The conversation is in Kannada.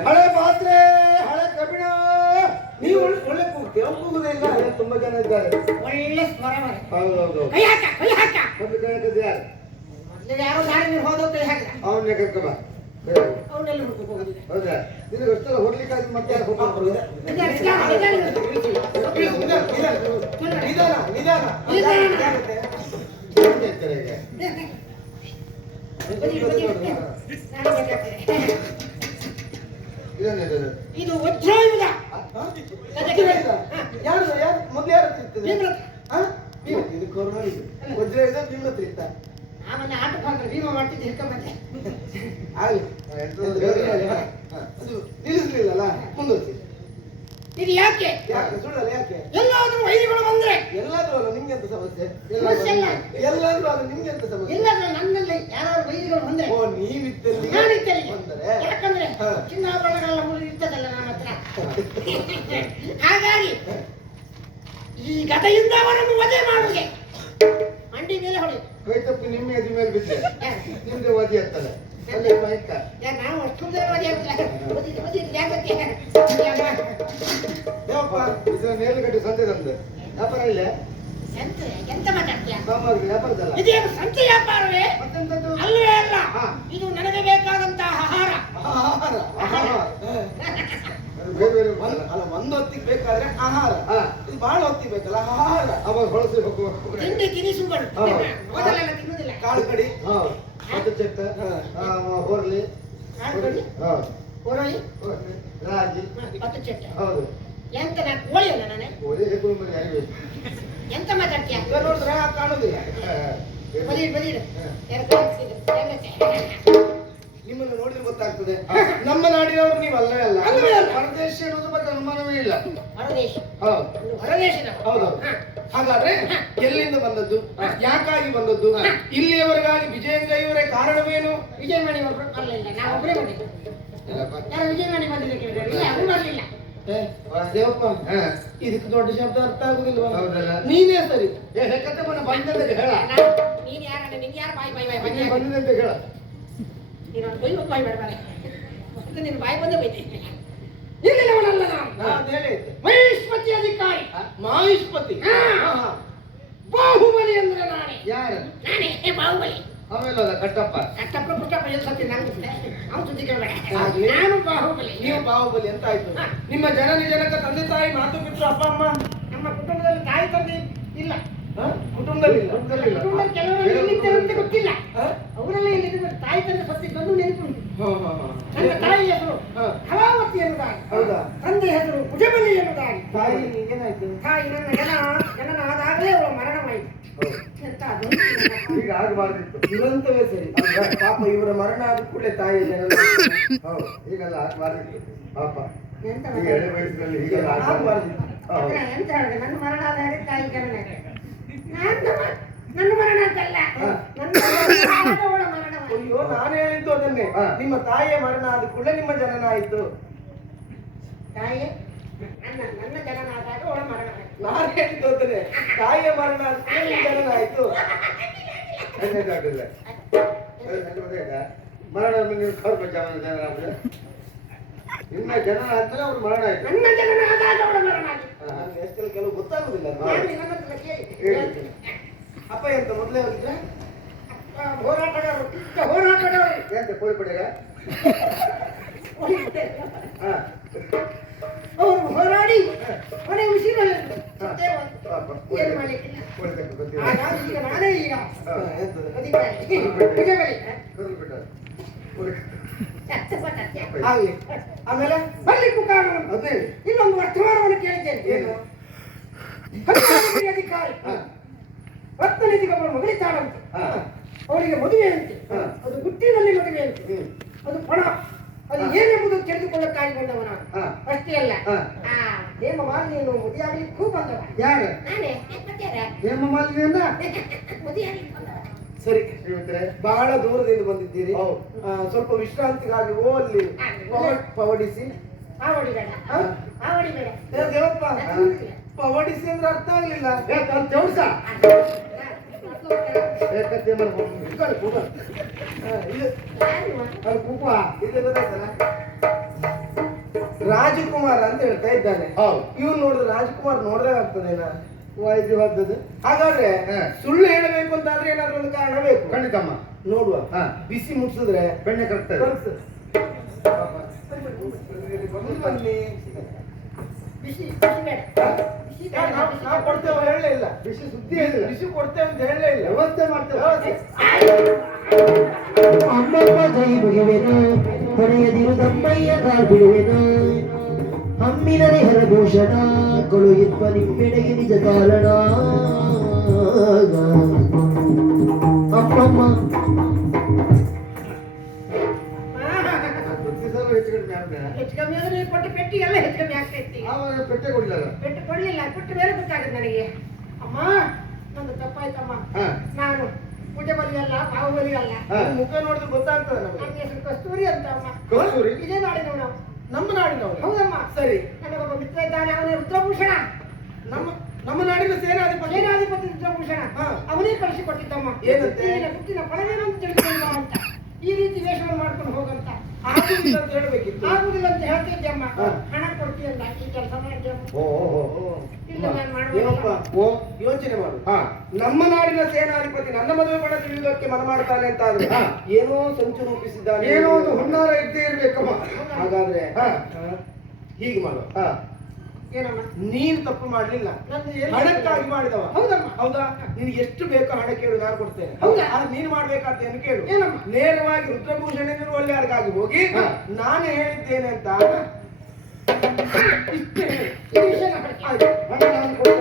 ಹಳೆ ಪಾತ್ರೆ ಹಳೆ ಕಬ್ಬಿಣ ನೀವು ಒಳ್ಳೆ ಕೂಗ್ತೀವಿ ಅವ್ರು ಕೂಗುದಿಲ್ಲ ತುಂಬಾ ಜನ ಇದ್ದಾರೆ ಒಳ್ಳೆ ಸ್ವರ ಮಾಡಿ ಹೌದೌದು ಕೈ ಹಾಕ ಒಂದು ಕಣಕದ ಯಾರು ಮೊದಲು ಯಾರೋ ದಾರಿ ನೀವು ಹೋದೋ ಕೈ ಹಾಕಿದ ಅವನ್ನೇ ಕರ್ಕೊ ಬಾ ಅವನ್ನೆಲ್ಲ ಹುಡುಕಕ್ಕೆ ಹೋಗುದಿಲ್ಲ ಹೌದಾ ನಿನಗೆ ಅಷ್ಟೆಲ್ಲ ಹೊಡ್ಲಿಕ್ಕಾಗಿ ಮತ್ತೆ ಯಾರು ಹೋಗ್ಬಾರ್ದು ಇದು ವಜ್ರಾಯುಧ ಯಾರು ಮೊದ್ಲು ಯಾರು ಇದು ಕೊರೋನಾ ವಜ್ರಾಯುಧ ನಿಮ್ಮ ಇತ್ತ ಆಮೇಲೆ ಆಟ ಪಾತ್ರ ಭೀಮ ಮಾಡ್ತಿದ್ದು ಹಿಡ್ಕೊಂಬಂದೆ ಆಗಲಿ ನಿಲ್ಲಿಸ್ಲಿಲ್ಲಲ್ಲ ಮುಂದುವರಿಸಿ ಇದು ಯಾಕೆ ಸುಳ್ಳಲ್ಲ ಯಾಕೆ ಎಲ್ಲಾದ್ರೂ ವೈರಿಗಳು ಬಂದ್ರೆ ಎಲ್ಲಾದ್ರೂ ಅಲ್ಲ ನಿಮ್ಗೆ ಎಂತ ಸಮಸ್ಯೆ ಎಲ್ಲಾದ್ರೂ ಅಲ್ಲ ನಿಮ್ಗೆ ಎಂತ ಸಮಸ್ಯೆ ಎಲ್ಲಾದ್ರೂ ನನ್ನಲ್ಲಿ ಯಾರು ವೈರಿಗಳು ಬಂದ್ರೆ ಓ ನೀವಿದ್ದಲ್ಲಿ ಬಂದರೆ ಯಾಕಂದ್ರೆ ಚಿನ್ನಾಭರಣಗಳೆಲ್ಲ ಮುರಿದು ಇರ್ತದಲ್ಲ ನಮ್ಮ ಹತ್ರ ಹಾಗಾಗಿ ಈ ಗದೆಯಿಂದ ಅವರನ್ನು ವಧೆ ಮಾಡುವುದೇ ಮಂಡಿ ಮೇಲೆ ಹೊಡಿ ಕೈ ತಪ್ಪಿ ನಿಮ್ಮ ಎದಿ ಮೇಲೆ ಬಿದ್ದೆ ನಿಮ್ಗೆ ವಧೆ ಆಗ್ತದೆ ಅಲ್ಲೇ ಮೈಕ ನಾವು ಅಷ್ಟು ವಧೆ ಆಗ್ತದೆ ಜಾಗೃತಿ ದೇವಪ್ಪ ಇದು ನೇಲುಗಡ್ಡೆ ಸಂತೆ ತಂದೆ ವ್ಯಾಪಾರ ಇಲ್ಲ ಎಂತ ಮಾತಾಡ್ತೀಯ ಸಾಮಗ್ರಿ ವ್ಯಾಪಾರದಲ್ಲ ಇದೇನು ಸಂತೆ ವ್ಯಾಪಾರವೇ ಮತ್ತೆಂತದ್ದು ಅಲ್ಲವೇ ಅಲ್ಲ ಇದು ನನಗೆ ಬೇಕಾದಂತಹ ಆಹಾರ ಬೇರೆ ಬೇರೆ ಅಲ್ಲ ಒಂದು ಹೊತ್ತಿಗೆ ಬೇಕಾದ್ರೆ ಆಹಾರ ಇದು ಬಹಳ ಹೊತ್ತಿಗೆ ಬೇಕಲ್ಲ ಆಹಾರ ಅವಾಗ ಬಳಸಬೇಕು ತಿಂಡಿ ತಿನಿಸುಗಳು ಮೊದಲೆಲ್ಲ ತಿನ್ನುವುದಿಲ್ಲ ಕಾಳು ಕಡಿ ಮತ್ತೆ ಚೆಕ್ಕ ಹೋರ್ಲಿ ಕಾಳು ಕಡಿ ಹೊರಳಿ ರಾಜಿ ಪತ್ತು ಚಟ್ಟ ಹೌದು ಎಂತ ನಾನು ಕೋಳಿಯಲ್ಲ ನಾನೇ ಒಳ್ಳೆ ಹೆಕ್ಕಳು ಮರಿ ಯಾರಿಗೂ ಎಂತ ಮಾತಾಡ್ತೀಯ ನೋಡಿದ್ರೆ ಕಾಣುದಿಲ್ಲ ಬದಿಡು ನಿಮ್ಮನ್ನು ನೋಡಿದ್ರೆ ಗೊತ್ತಾಗ್ತದೆ ನಮ್ಮ ನಾಡಿನವರು ನೀವು ಅಲ್ಲವೇ ಅಲ್ಲ ಪರದೇಶ ಅನ್ನೋದ್ರ ಬಗ್ಗೆ ಅನುಮಾನವೇ ಇಲ್ಲ ಹೊರದೇಶ ಹೌದು ಹೊರದೇಶದ ಹೌದೌದು ಹಾಗಾದ್ರೆ ಎಲ್ಲಿಂದ ಬಂದದ್ದು ಯಾಕಾಗಿ ಬಂದದ್ದು ಇಲ್ಲಿಯವರೆಗಾಗಿ ವಿಜಯಂಗೈಯವರೇ ಕಾರಣವೇನು ವಿಜಯವಾಣಿ ಒಬ್ರು ಬರಲಿಲ್ಲ ನಾವು ಒಬ್ಬರೇ ಬಂದಿದ್ದು ಯಾರು ವಿಜಯವಾಣಿ ಬಂದಿದ್ದ ಕೇಳಿದ್ರೆ ಅವರು ಬರಲಿಲ್ಲ ದೇವಪ್ಪ ಇದಕ್ಕೆ ದೊಡ್ಡ ಶಬ್ದ ಅರ್ಥ ಆಗುದಿಲ್ವಾ ಹೌದಲ್ಲ ನೀನೇ ಸರಿ ಹೆಕ್ಕತ್ತೆ ಮನ ಬಂದಂತೆ ಹೇಳ ನೀನು ಯಾರಣ್ಣ ನಿಂಗೆ ಯಾರು ಬಾಯಿ ಬಾಯಿ ಬಾಯಿ ಬಂದಿದೆ ಬಂದಿದೆ ಹೇಳ ನೀನು ಬೈ ಬಾಯಿ ಬೇಡಬಾರೆ ಮತ್ತೆ ನೀನು ಬಾಯಿ ಬಂದೇ ಬೈತೀನಿ ಇಲ್ಲಿನವನಲ್ಲ ನಾನು ಹೇಳಿ ಮಹೇಶ್ಪತಿ ಅಧಿಕಾರಿ ಮಹೇಶ್ಪತಿ ಬಾಹುಬಲಿ ಅಂದ್ರೆ ಯಾರು ನಾನೇ ಬಾಹುಬಲಿ ಆಮೇಲೆ ಅಲ್ಲ ಕಟ್ಟಪ್ಪ ಕಟ್ಟಪ್ಪ ಪುಟ್ಟಪ್ಪ ಎಲ್ಲ ಸತ್ಯ ನಾನು ಅವ್ನು ಸುದ್ದಿ ಕೇಳಬೇಡ ನಾನು ಬಾಹುಬಲಿ ನೀವು ಬಾಹುಬಲಿ ಅಂತ ಆಯ್ತು ನಿಮ್ಮ ಜನನಿ ಜನಕ ತಂದೆ ತಾಯಿ ಮಾತು ಬಿಟ್ಟು ಅಪ್ಪ ಅಮ್ಮ ನಮ್ಮ ಕುಟುಂಬದಲ್ಲಿ ತಾಯಿ ತಂದೆ ಇಲ್ಲ ಕುಟುಂಬದಲ್ಲಿ ಕುಟುಂಬದಲ್ಲಿ ಕೆಲವರಲ್ಲಿ ಎಲ್ಲಿದ್ದಾರಂತ ಗೊತ್ತಿಲ್ಲ ಅವರೆಲ್ಲ ಎಲ್ಲಿದ್ದಾರೆ ತಾಯಿ ತಂದೆ ಸತ್ತಿದ್ದೊಂದು ನೆನಪು ಉಂಟು ನನ್ನ ತಾಯಿ ಹೆಸರು ಕಲಾವತಿ ಎನ್ನುವುದಾಗಿ ಹೌದಾ ತಂದೆ ಹೆಸರು ಭುಜಬಲಿ ಎನ್ನುವುದಾಗಿ ತಾಯಿ ಈಗೇನಾಯ್ತು ತಾಯಿ ಜನನಾದಾಗಲೇ ಅವಳ ಮರಣವಾಯಿತು ಎಂತ ಅದು ಈಗ ಆಗಬಾರ್ದಿತ್ತು ದುರಂತವೇ ಸರಿ ಪಾಪ ಇವರ ಮರಣ ಆದ ಕೂಡಲೇ ತಾಯಿ ಹೌದು ಈಗೆಲ್ಲ ಆಗಬಾರ್ದಿತ್ತು ಪಾಪ ಎಂತ ಈಗ ಎಳೆ ವಯಸ್ಸಿನಲ್ಲಿ ಹೀಗೆಲ್ಲ ಆಗಬಾರ್ದಿತ್ತು ಎಂತ ಹೇಳಿದೆ ನನ್ನ ಮರಣ ಆದಾಗ ತಾಯಿ ಜನನ ನನ್ನ ಮರಣ ಅಂತಲ್ಲ ಅವಳ ಮರಣ ಅಯ್ಯೋ ನಾನು ಹೇಳಿದ್ದು ಅದನ್ನೇ ನಿಮ್ಮ ತಾಯಿಯ ಮರಣ ಆದ ಕೂಡಲೇ ನಿಮ್ಮ ಜನನ ಆಯ್ತು ತಾಯಿ ನನ್ನ ಜನನ ಆದಾಗ ಅವಳ ಮರಣವಾಯಿತು ನಾನು ಹೇಳಿದ್ದು ಅದನ್ನೇ ತಾಯಿಯ ಮರಣ ಆದ ಕೂಡಲೇ ನಿಮ್ಮ ಜನನ ಆಯ್ತು ಮರಣ ನೀವು ಖರ್ಚು ಜನ ನಿಮ್ಮ ಜನನ ಆದ್ಮೇಲೆ ಅವ್ರು ಮರಣ ಆಯ್ತು ನನ್ನ ಜನನ ಆದಾಗ ಅವಳ ಮರಣ ಆಯಿತು ಎಷ್ಟೆಲ್ಲ ಕೆಲವು ಗೊತ್ತಾಗುದಿಲ್ಲ ಅಪ್ಪ ಎಂತ ಮೊದಲೇ ಹೋಗಿದ್ರೆ ಹೋರಾಟಗಾರರು ಹೋರಾಟಗಾರರು ಎಂತ ಕೋಳಿ ಪಡೆಗ ಅವರು ಹೋರಾಡಿ ಕೊನೆ ಉಸಿರಲ್ಲಿ ಏನು ಮಾಡಲಿಕ್ಕಿಲ್ಲ ಹಾಗಾಗಿ ಈಗ ನಾನೇ ಈಗ ಅಧಿಕಾರಿ ಭುಜಬಲಿ ಆಗ್ಲಿ ಆಮೇಲೆ ಬರ್ಲಿಕ್ಕೂ ಕಾರಣ ಅದೇ ಇನ್ನೊಂದು ವರ್ತಮಾನವನ್ನು ಕೇಳಿದ್ದೇನೆ ಏನು ಅಧಿಕಾರಿ ರತ್ನನಿಧಿಗೊಬ್ಬರು ಮಗಳಿತಾಳಂತೆ ಅವರಿಗೆ ಮದುವೆ ಅಂತೆ ಅದು ಹುಟ್ಟಿನಲ್ಲಿ ಮದುವೆ ಅಂತೆ ಅದು ಪಣ ಅದು ಏನೆಂಬುದು ತಿಳಿದುಕೊಳ್ಳಕ್ಕಾಗಿ ಬಂದವ ನಾನು ಅಷ್ಟೇ ಅಲ್ಲ ಹೇಮಮಾಲಿನಿ ನೀನು ಮದುವೆಯಾಗಲಿಕ್ಕೂ ಬಂದವ. ಯಾರು ನಾನೇ ಮತ್ಯಾರ? ಹೇಮಮಾಲಿನಿಯಿಂದ ಮದುವೆಯಾಗಲಿಕ್ಕೆ ಬಂದವ. ಸರಿ ಶ್ರೀಮಂತರೆ ಬಹಳ ದೂರದಿಂದ ಬಂದಿದ್ದೀರಿ ಹೌದು. ಸ್ವಲ್ಪ ವಿಶ್ರಾಂತಿಗಾಗಿ ಅಲ್ಲಿ ಪವಡಿಸಿ ಆವಡಿಬೇಡ ಆವಡಿಬೇಡ. ಏ ದೇವಪ್ಪ ಪವಡಿಸಿ ಅಂದ್ರೆ ಅರ್ಥ ಆಗ್ಲಿಲ್ಲ. ಚೌಡ್ಸ ಏಕತ್ತೆ ಮಾಡ್ಕೊಂಡು ಅದು ಕೂಪ ಇದು ಗೊತ್ತಾಯ್ತಲ್ಲ ರಾಜಕುಮಾರ ಅಂತ ಹೇಳ್ತಾ ಇದ್ದಾನೆ. ಹೌದು. ಇವ್ನು ನೋಡಿದ್ರೆ ರಾಜಕುಮಾರ್ ನೋಡ್ದಾಗ ಆಗ್ತದೇನಾ? ವಾದ್ಯವಾದದ್ದು ಹಾಗಾದ್ರೆ ಹಾ. ಸುಳ್ಳು ಹೇಳಬೇಕು ಅಂತಾದ್ರೆ ಏನಾದ್ರೂ ಒಂದು ಕಾರಣ ಬೇಕು. ಖಂಡಿತಮ್ಮ ನೋಡುವ ಹಾ. ಬಿಸಿ ಮುಟ್ಸಿದ್ರೆ ಬೆಣ್ಣೆ ಕರ್ತದೆ ಕರ್ಕ್ಸ್. ಬನ್ನಿ. ಬಿಸಿ ಬಿಸಿ ಬೇಡ. ಬಿಸಿ ಬೇಡ, ಬಿಸಿ ನಾವು ಕೊಡ್ತೇವೆ ಹೇಳಲೇ ಇಲ್ಲ. ಬಿಸಿ ಸುದ್ದಿ ಹೇಳಿಲ್ಲ ಬಿಸಿ ಕೊಡ್ತೇವೆ ಅಂತ ಹೇಳಲೇ ಇಲ್ಲ. ವ್ಯವಸ್ಥೆ ಮಾಡ್ತೇವೆ ವ್ಯವಸ್ಥೆ. ಅಮ್ಮಮ್ಮ ಕೈ ಮುಗಿವೆನು ಹೊರೆಯದಿರು ತಮ್ಮಯ್ಯ ಕಾಲ್ಬಿಡುವೆನು ಅಮ್ಮಿನರೆ ಹರಭೂಷಣ ಕೊಳುಯಿತ್ವ ನಿಮ್ಮೆಡೆಗೆ ನಿಜ ಕಾರಣ ಅಮ್ಮಮ್ಮ ಪ್ರತಿ ಸಲ ಹೆಚ್ಚು ಕಡಿಮೆ ಆಗ್ತದೆ ಹೆಚ್ಚು ಕಮ್ಮಿ ಆದ್ರೆ ನೀವು ಕೊಟ್ಟ ಪೆಟ್ಟಿಗೆಲ್ಲ ಹೆಚ್ಚು ಕಮ್ಮಿ ಆಗ್ತೈತಿ. ಆವಾಗ ಪೆಟ್ಟೆ ಕೊಡ್ಲಿಲ್ಲ ಪೆಟ್ಟು ಕೊಡ್ಲಿಲ್ಲ, ಕೊಟ್ಟು ಮೇಲೆ ಗೊತ್ತಾಗುತ್ತೆ ನನಗೆ. ಅಮ್ಮ ನಂದು ತಪ್ಪಾಯ್ತಮ್ಮ. ಹಾ ನಾನು ಪೂಜೆ ಬಲಿ ಅಲ್ಲ, ಬಾಹುಬಲಿ ಅಲ್ಲ. ಹಾ. ನಿಮ್ ಮುಖ ನೋಡಿದ್ರೆ ಗೊತ್ತಾಗ್ತದೆ ನಮಗೆ. ನನ್ನ ಹೆಸರು ಕಸ್ತೂರಿ ಅಂತ ಅಮ್ಮ. ಕಸ್ತೂರಿ? ಇದೇ ನಾಡಿನವು ನಾವು. ನಮ್ಮ ನಾಡಿನವರು. ಹೌದಮ್ಮ. ಸರಿ. ನನಗೊಬ್ಬ ಮಿತ್ರ ಇದ್ದಾನೆ, ಅವನೇ ರುದ್ರಭೂಷಣ. ನಮ್ಮ ನಮ್ಮ ನಾಡಿನ ಸೇನಾಧಿಪತಿ. ಸೇನಾಧಿಪತಿ ರುದ್ರಭೂಷಣ. ಹಾ. ಅವನೇ ಕಳಿಸಿ ಕೊಟ್ಟಿದ್ದಮ್ಮ. ಏನಂತೆ? ಈಗಿನ ಹುಟ್ಟಿನ ಫಲವೇನು ಅಂತ ತಿಳಿದುಕೊಂಡ ಅಂತ. ಈ ರೀತಿ ವೇಷವನ್ನು ಮಾಡ್ಕೊಂಡು ಹೋಗಂತ. ಆಗುದಿಲ್ಲ ಅಂತ ಹೇಳ್ಬೇಕಿತ್ತು. ಆಗುದಿಲ್ಲ ಅಂತ ಹೇಳ್ತಿದ್ದೆ ಅಮ್ಮ. ಹಾ. ಹಣ ಕೊಡ್ತೀಯಲ್ಲ, ಈ ಕೆಲಸ ಮಾಡ್ತೇವೆ. ಓ ಓ ಓ ಇಲ್ಲ ನಾನು ದೇವಪ್ಪ ಮಾಡುವ. ಓ ಯೋಚನೆ ಮಾಡು. ಹಾ ನಮ್ಮ ನಾಡಿನ ಸೇನಾಧಿಪತಿ ನನ್ನ ಮದುವೆ ಬಣ ತಿಳಿಯುವುದಕ್ಕೆ ಮನ ಮಾಡ್ತಾನೆ ಅಂತ ಆದ್ರೆ ಹಾ. ಏನೋ ಸಂಚು ರೂಪಿಸಿದ್ದಾನೆ. ಏನೋ ಒಂದು ಹುನ್ನಾರ ಇದ್ದೇ ಇರ್ಬೇಕಮ್ಮ ಹಾಗಾದ್ರೆ ಹಾ. ಹೀಗೆ ಮಾಡು. ಹಾ ಏನಮ್ಮ? ನೀನು ತಪ್ಪು ಮಾಡ್ಲಿಲ್ಲ, ನಂದು ಏನು? ಹಣಕ್ಕಾಗಿ ಮಾಡಿದವ. ಹೌದಮ್ಮ. ಹೌದಾ? ನಿನಗೆ ಎಷ್ಟು ಬೇಕೋ ಹಣ ಕೇಳು, ನಾನು ಕೊಡ್ತೇನೆ. ಹೌದಾ? ಆದ್ರೆ ನೀನು ಮಾಡ್ಬೇಕಾದ್ದೇನು ಕೇಳು. ಏನಮ್ಮ? ನೇರವಾಗಿ ರುದ್ರಭೂಷಣ ಒಳ್ಳೆಯವ್ರಿಗಾಗಿ ಹೋಗಿ ಹಾ. ನಾನು ಹೇಳಿದ್ದೇನೆ ಅಂತ ಇಷ್ಟೇ ಹೇಳು. ಈ ವಿಷಯನ ಹೇಳ್ತೀನಿ. ಆಯ್ತು. ಹಣ ನಾನು ಕೊಡ್ತೇನೆ